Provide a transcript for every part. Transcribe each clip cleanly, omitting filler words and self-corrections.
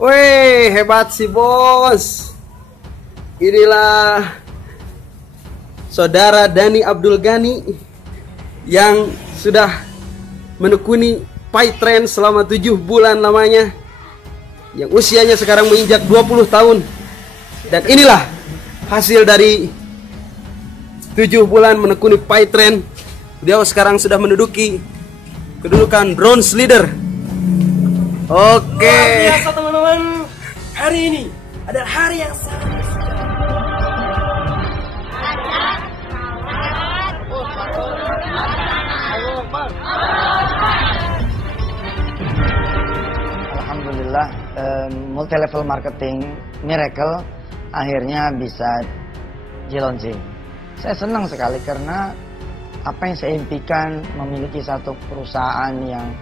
Wih, hebat si bos. Inilah saudara Dhani Abdul Ghani yang sudah menekuni PyTran selama 7 bulan lamanya, yang usianya sekarang menginjak 20 tahun. Dan inilah hasil dari 7 bulan menekuni PyTran. Beliau sekarang sudah menduduki kedudukan bronze leader. Oke. Luar biasa teman-teman. Hari ini adalah hari yang sangat Alhamdulillah, multi level marketing miracle akhirnya bisa di-launching. Saya senang sekali karena apa yang saya impikan, memiliki satu perusahaan yang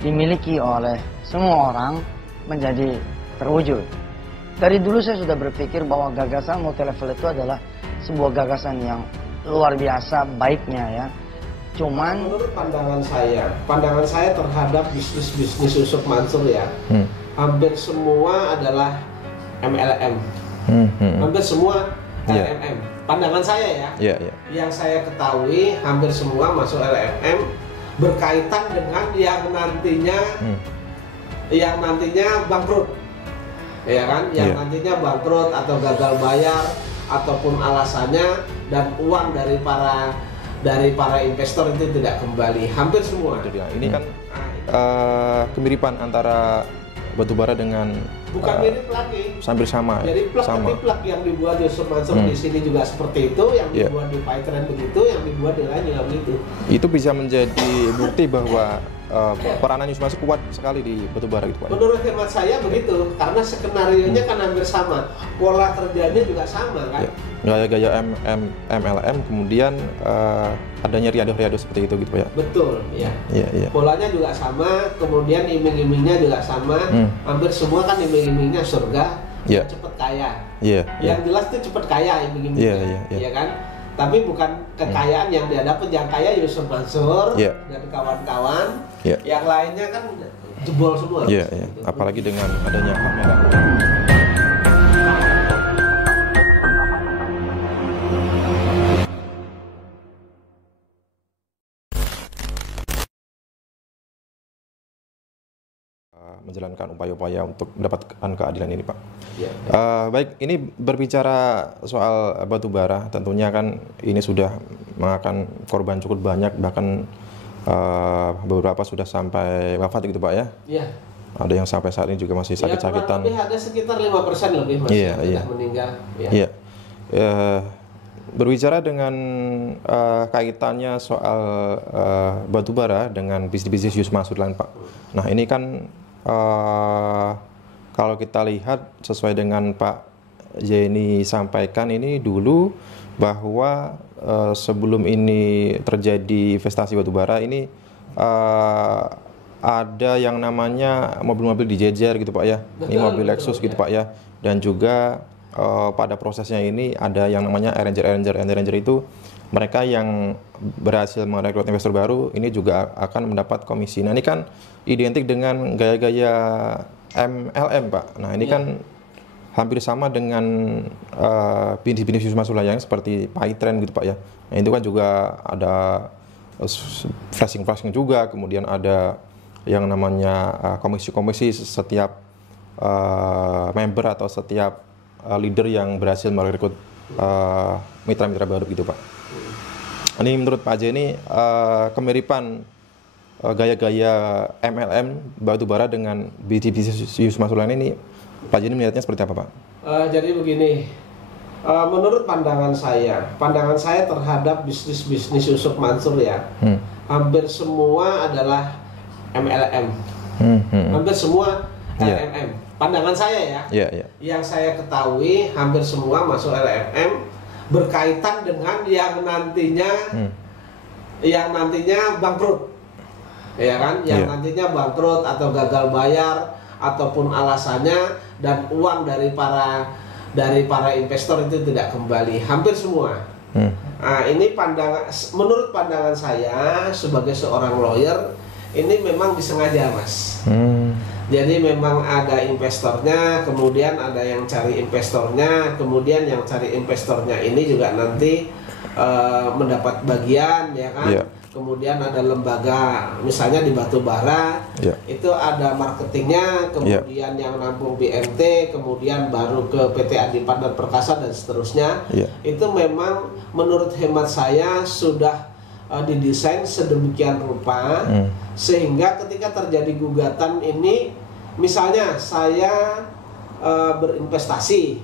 dimiliki oleh semua orang menjadi terwujud. Dari dulu saya sudah berpikir bahwa gagasan multi level itu adalah sebuah gagasan yang luar biasa baiknya ya. Cuman menurut pandangan saya terhadap bisnis Yusuf Mansur ya, hampir semua adalah MLM, hampir semua LMM. Pandangan saya ya, yang saya ketahui hampir semua masuk LMM berkaitan dengan yang nantinya bangkrut, ya kan? Yang nantinya bangkrut atau gagal bayar ataupun alasannya dan uang dari para investor itu tidak kembali, hampir semua. Ini kan kemiripan antara batubara dengan bukan mirip lagi, hampir sama. Jadi plug yang dibuat Yusuf Mansur di sini juga seperti itu, yang dibuat di PyTran begitu, yang dibuat di lain juga begitu. Itu bisa menjadi bukti bahwa peranan Yusuf Mansur kuat sekali di batubara gitu Pak. Menurut hemat saya begitu, karena skenario-nya kan hampir sama, pola kerjanya juga sama kan. Gaya-gaya MLM, kemudian adanya riado-riado seperti itu gitu Pak ya. Betul, ya. Polanya juga sama, kemudian iming-imingnya juga sama. Hampir semua kan iming-imingnya surga, cepet kaya. Yang jelas tuh cepet kaya iming-imingnya, ya kan? Tapi bukan kekayaan yang dia dapat, yang kaya Yusuf Mansur dan kawan-kawan. Yang lainnya kan jebol semua. Gitu. Apalagi dengan adanya kamera. Menjalankan upaya-upaya untuk mendapatkan keadilan ini Pak. Baik, ini berbicara soal batubara, tentunya kan ini sudah memakan korban cukup banyak, bahkan beberapa sudah sampai wafat gitu Pak ya. Ada yang sampai saat ini juga masih sakit-sakitan. Ada sekitar 5% lebih masih sudah meninggal. Berbicara dengan kaitannya soal batubara dengan bisnis-bisnis Yusuf Mansur lain Pak. Nah ini kan kalau kita lihat sesuai dengan Pak Jenny sampaikan ini dulu bahwa sebelum ini terjadi investasi batubara ini ada yang namanya mobil-mobil dijejer gitu Pak ya. Ini mobil Lexus gitu Pak ya. Dan juga pada prosesnya ini ada yang namanya arranger itu mereka yang berhasil merekrut investor baru ini juga akan mendapat komisi. Nah ini kan identik dengan gaya-gaya MLM Pak. Nah ini kan hampir sama dengan bisnis-bisnis Yusuf Mansur yang seperti PyTran gitu Pak ya. Nah itu kan juga ada flashing juga, kemudian ada yang namanya komisi-komisi setiap member atau setiap leader yang berhasil merekrut mitra-mitra baru gitu Pak. Ini menurut Pak Jenny kemiripan gaya-gaya MLM batubara dengan bisnis Yusuf Mansur ini Pak Jenny melihatnya seperti apa Pak? Jadi begini, menurut pandangan saya terhadap bisnis Yusuf Mansur ya, hampir semua adalah MLM, hampir semua LMM. Pandangan saya ya, yang saya ketahui hampir semua masuk LMM berkaitan dengan yang nantinya bangkrut, ya kan? Yang nantinya bangkrut atau gagal bayar ataupun alasannya dan uang dari para investor itu tidak kembali, hampir semua. Nah, ini menurut pandangan saya sebagai seorang lawyer, ini memang disengaja Mas. Jadi memang ada investornya, kemudian ada yang cari investornya, kemudian yang cari investornya ini juga nanti mendapat bagian, ya kan? Yeah. Kemudian ada lembaga, misalnya di batubara, itu ada marketingnya, kemudian yang nampung BMT, kemudian baru ke PT Adi Partner Perkasa dan seterusnya. Itu memang menurut hemat saya sudah didesain sedemikian rupa sehingga ketika terjadi gugatan ini, misalnya saya berinvestasi,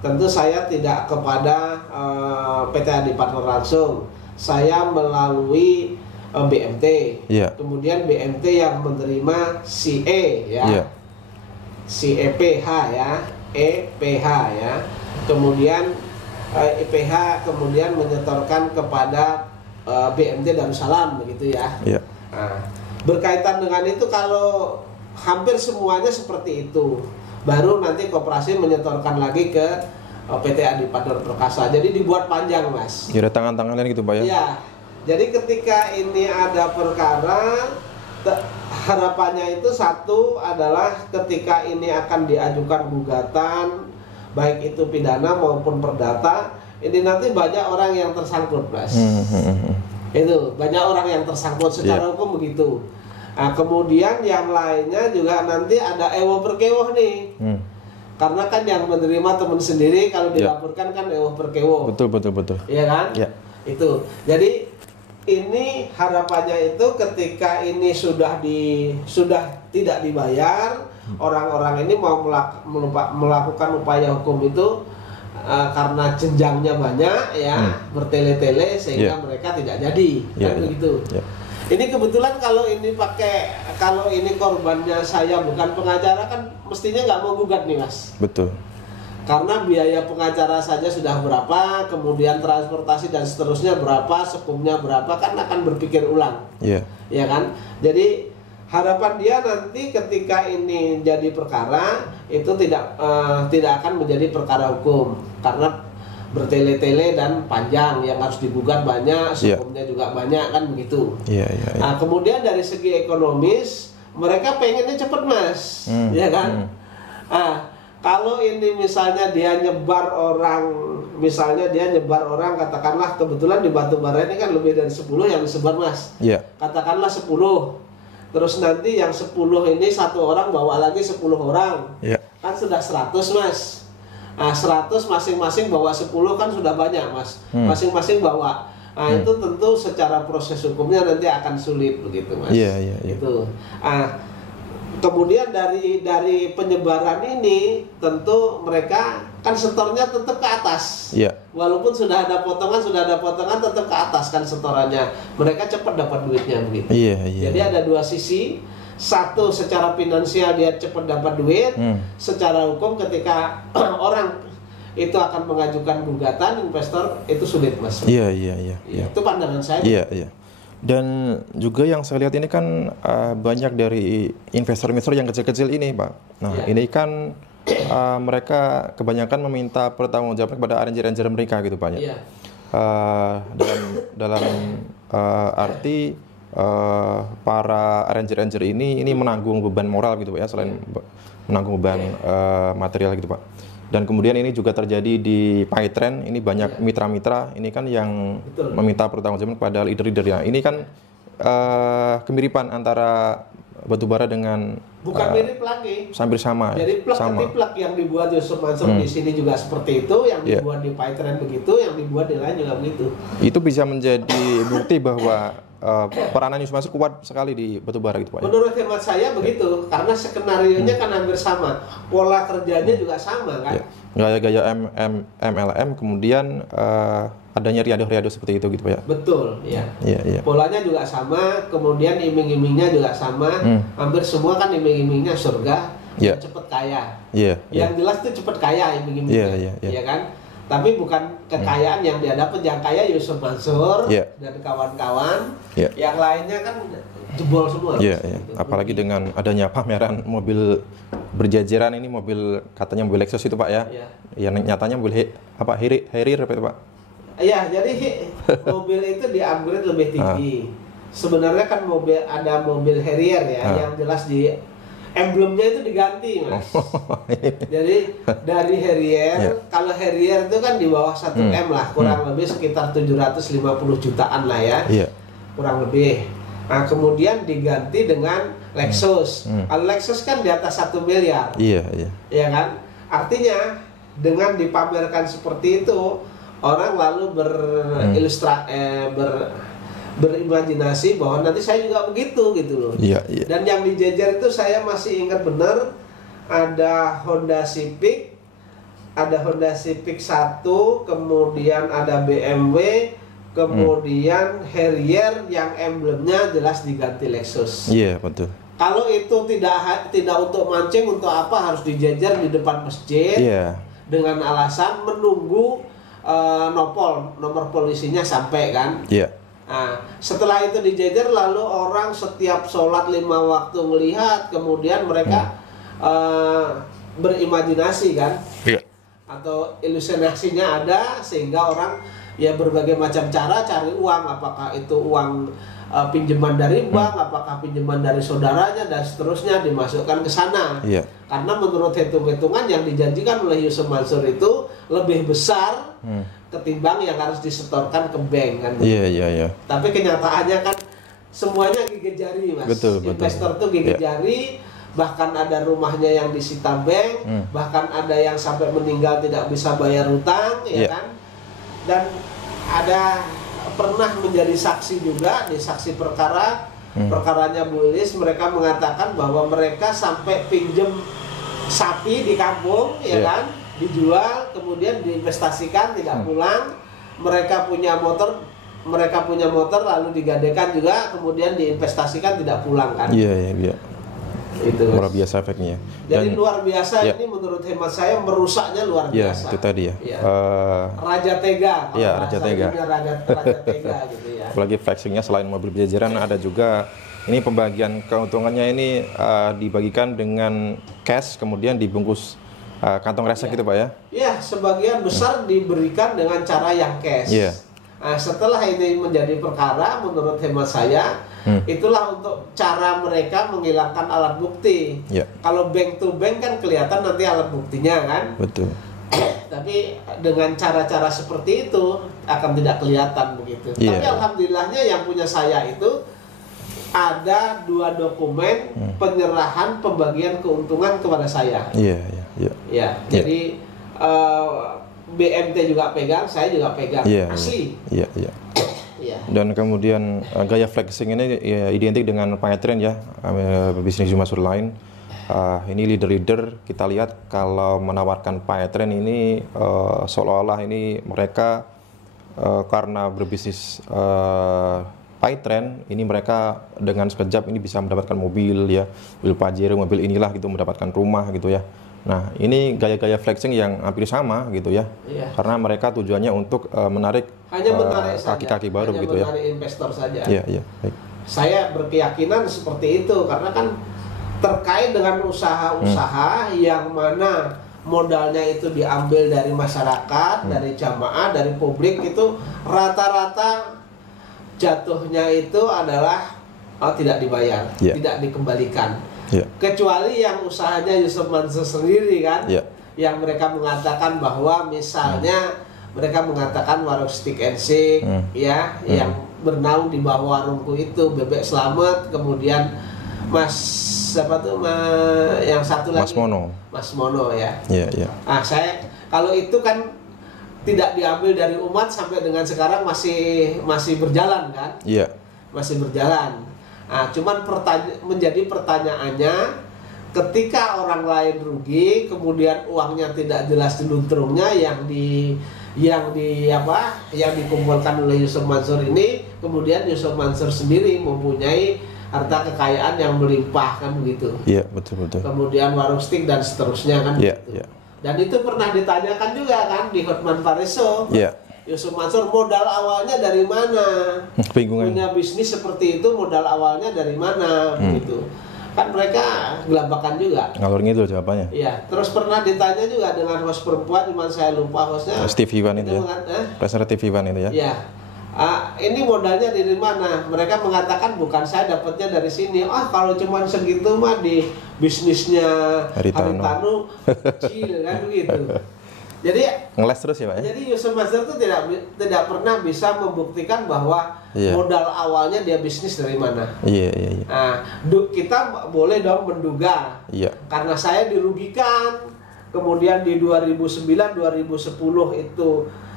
tentu saya tidak kepada PT Adi Partner langsung. Saya melalui BMT, kemudian BMT yang menerima CE, ya, CEPH, ya, EPH, ya, kemudian EPH kemudian menyetorkan kepada BMT Darussalam, begitu ya. Nah, berkaitan dengan itu, kalau hampir semuanya seperti itu, baru nanti koperasi menyetorkan lagi ke PT Adi Partner Perkasa. Jadi dibuat panjang, Mas. Ya, ada tangan-tangannya gitu, Pak, ya? Ya. Jadi ketika ini ada perkara, harapannya itu satu adalah ketika ini akan diajukan gugatan, baik itu pidana maupun perdata, ini nanti banyak orang yang tersangkut, Mas. Itu banyak orang yang tersangkut secara hukum begitu. Nah, kemudian yang lainnya juga nanti ada ewo perkewoh nih. Karena kan yang menerima teman sendiri, kalau dilaporkan kan ewo perkewoh. Betul. Iya kan? Itu. Jadi ini harapannya itu ketika ini sudah tidak dibayar, orang-orang ini mau melakukan upaya hukum itu karena jenjangnya banyak, ya, bertele-tele sehingga mereka tidak jadi, kan begitu. Ini kebetulan kalau ini korbannya saya bukan pengacara, kan mestinya nggak mau gugat nih, Mas. Betul. Karena biaya pengacara saja sudah berapa, kemudian transportasi dan seterusnya berapa, sekumnya berapa, kan akan berpikir ulang. Ya kan? Jadi harapan dia nanti ketika ini jadi perkara itu tidak akan menjadi perkara hukum karena bertele-tele dan panjang, yang harus digugat banyak, hukumnya juga banyak, kan begitu. Nah, kemudian dari segi ekonomis mereka pengennya cepet, Mas, ya kan? Kalau ini misalnya dia nyebar orang, katakanlah kebetulan di batubara ini kan lebih dari 10 yang disebar, Mas. Katakanlah 10. Terus nanti yang 10 ini satu orang bawa lagi 10 orang. Kan sudah 100, Mas. Nah, 100 masing-masing bawa 10 kan sudah banyak, Mas. Masing-masing bawa. Nah, itu tentu secara proses hukumnya nanti akan sulit begitu, Mas. Itu. Kemudian dari penyebaran ini tentu mereka kan setornya tetap ke atas. Walaupun sudah ada potongan tetap ke atas kan setorannya. Mereka cepat dapat duitnya begitu. Jadi ada dua sisi. Satu, secara finansial dia cepat dapat duit. Secara hukum ketika orang itu akan mengajukan gugatan, investor itu sulit, Mas. Itu pandangan saya. Dan juga yang saya lihat ini kan banyak dari investor-investor yang kecil-kecil ini, Pak. Nah, ini kan mereka kebanyakan meminta pertanggungjawaban kepada arranger-arranger mereka gitu, Pak. Dalam arti para arranger-arranger ini menanggung beban moral gitu, Pak, ya, selain menanggung beban material gitu, Pak. Dan kemudian ini juga terjadi di PayTrend, ini banyak mitra-mitra ini kan yang meminta pertanggungjawaban kepada leader-leader, ya. Ini kan kemiripan antara batubara dengan mirip lagi. Hampir sama. Jadi plak yang dibuat Yusuf Mansur di sini juga seperti itu, yang dibuat di PayTrend begitu, yang dibuat di lain juga begitu. Itu bisa menjadi bukti bahwa peranan Yusuf Mansur kuat sekali di batubara gitu, Pak. Menurut hemat saya begitu, karena skenarionya kan hampir sama, pola kerjanya juga sama kan. Gaya-gaya MLM, kemudian adanya riado-riado seperti itu gitu, Pak, ya. Betul, ya. Polanya juga sama, kemudian iming-imingnya juga sama. Hampir semua kan iming-imingnya surga, cepet kaya. Yang jelas tuh cepet kaya iming-imingnya, ya kan? Tapi bukan kekayaan yang dia dapat, yang kaya Yusuf Mansur dan kawan-kawan. Yang lainnya kan jebol semua. Apalagi dengan adanya pameran mobil berjajaran ini, mobil katanya mobil Lexus itu, Pak, ya. Yang nyatanya mobil Harrier, Pak. Iya, jadi mobil itu di-upgrade lebih tinggi. Sebenarnya kan ada mobil Harrier, ya, yang jelas emblemnya itu diganti, Mas. Jadi dari Harrier, kalau Harrier itu kan di bawah 1 M lah, kurang lebih sekitar 750 jutaan lah ya, kurang lebih. Nah, kemudian diganti dengan Lexus. Kalau Lexus kan di atas 1 miliar. Iya kan? Artinya dengan dipamerkan seperti itu, orang lalu berimajinasi bahwa nanti saya juga begitu gitu loh. Dan yang dijejer itu saya masih ingat benar, ada Honda Civic, ada Honda Civic 1, kemudian ada BMW, kemudian Harrier yang emblemnya jelas diganti Lexus. Iya, betul. Kalau itu tidak untuk mancing, untuk apa harus dijejer di depan masjid dengan alasan menunggu nomor polisinya sampai kan? Nah, setelah itu dijejer lalu orang setiap sholat 5 waktu melihat, kemudian mereka berimajinasi kan, atau ilusinasinya ada sehingga orang ya berbagai macam cara cari uang, apakah itu uang pinjaman dari bank, apakah pinjaman dari saudaranya dan seterusnya dimasukkan ke sana. Karena menurut hitung-hitungan yang dijanjikan oleh Yusuf Mansur itu lebih besar ketimbang yang harus disetorkan ke bank kan. Tapi kenyataannya kan semuanya gigit jari, Mas. Investor tuh gigit jari, bahkan ada rumahnya yang disita bank, bahkan ada yang sampai meninggal tidak bisa bayar hutang, ya kan? Dan ada pernah menjadi saksi juga di saksi perkara, perkaranya Bu Lilis, mereka mengatakan bahwa mereka sampai pinjem sapi di kampung, ya kan, dijual, kemudian diinvestasikan, tidak pulang. Mereka punya motor lalu digadekan juga, kemudian diinvestasikan, tidak pulang kan. Itu luar biasa efeknya. Jadi luar biasa ini menurut hemat saya merusaknya luar biasa. Itu tadi ya. Raja tega. Raja tega. Raja tega gitu ya. Apalagi flexingnya selain mobil berjejeran ada juga ini pembagian keuntungannya ini dibagikan dengan cash kemudian dibungkus kantong resek gitu Pak ya? Iya, sebagian besar diberikan dengan cara yang cash. Nah, setelah ini menjadi perkara, menurut hemat saya, itulah untuk cara mereka menghilangkan alat bukti. Kalau bank to bank kan kelihatan nanti alat buktinya kan. Betul. Tapi dengan cara-cara seperti itu akan tidak kelihatan begitu. Tapi alhamdulillahnya yang punya saya itu ada 2 dokumen penyerahan pembagian keuntungan kepada saya. Jadi BMT juga pegang, saya juga pegang, asli. Dan kemudian gaya flexing ini identik dengan PyTrend ya, bisnis Mansur lain. Ini leader kita lihat kalau menawarkan PyTrend ini seolah-olah ini mereka karena berbisnis PyTrend ini mereka dengan sekejap ini bisa mendapatkan mobil ya, mobil Pajero, mobil inilah gitu, mendapatkan rumah gitu ya. Nah, ini gaya-gaya flexing yang hampir sama gitu ya. Karena mereka tujuannya untuk menarik kaki-kaki baru gitu ya. Menarik investor saja. Baik. Saya berkeyakinan seperti itu karena kan terkait dengan usaha-usaha yang mana modalnya itu diambil dari masyarakat, dari jamaah, dari publik, itu rata-rata jatuhnya itu adalah tidak dibayar, tidak dikembalikan. Kecuali yang usahanya Yusuf Mansur sendiri kan, yang mereka mengatakan bahwa misalnya mereka mengatakan warung stick and shake yang bernaung di bawah warungku itu Bebek Slamet, kemudian yang satu lagi Mas Mono ya. Nah, saya kalau itu kan tidak diambil dari umat sampai dengan sekarang masih berjalan kan? Masih berjalan. Nah, cuman menjadi pertanyaannya, ketika orang lain rugi, kemudian uangnya tidak jelas di luntrungnya yang dikumpulkan oleh Yusuf Mansur ini, kemudian Yusuf Mansur sendiri mempunyai harta kekayaan yang melimpah kan begitu. Betul. Kemudian warung stick dan seterusnya kan begitu. Dan itu pernah ditanyakan juga kan di Hotman Paris Show. Yusuf Mansur modal awalnya dari mana? Bingungan. Punya bisnis seperti itu modal awalnya dari mana? Begitu. Kan mereka gelabakan juga. Ngalur ngidul jawabannya. Terus pernah ditanya juga dengan host perempuan, cuman saya lupa hostnya. TV One itu ya. Presenter TV One itu ya. Ini modalnya dari mana? Mereka mengatakan bukan saya dapatnya dari sini. Kalau cuma segitu mah di bisnisnya Haritanu kecil kan begitu. Jadi ngeles terus ya Pak ya? Jadi Yusuf Mansur itu tidak pernah bisa membuktikan bahwa modal awalnya dia bisnis dari mana. Iya. Nah, kita boleh dong menduga. Iya. Karena saya dirugikan. Kemudian di 2009 2010 itu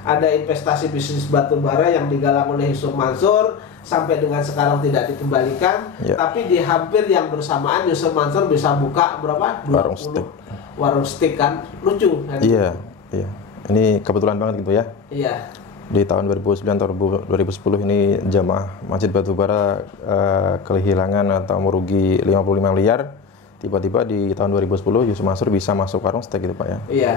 ada investasi bisnis batu bara yang digalang oleh Yusuf Mansur sampai dengan sekarang tidak dikembalikan. Tapi di hampir yang bersamaan Yusuf Mansur bisa buka berapa? 20 warung steak kan. Lucu kan? Iya. Ini kebetulan banget gitu ya. Iya. Di tahun 2009 atau 2010 ini jamaah Masjid Batubara kehilangan atau merugi 55 miliar. Tiba-tiba di tahun 2010 Yusuf Mansur bisa masuk warung steak gitu Pak ya. Iya.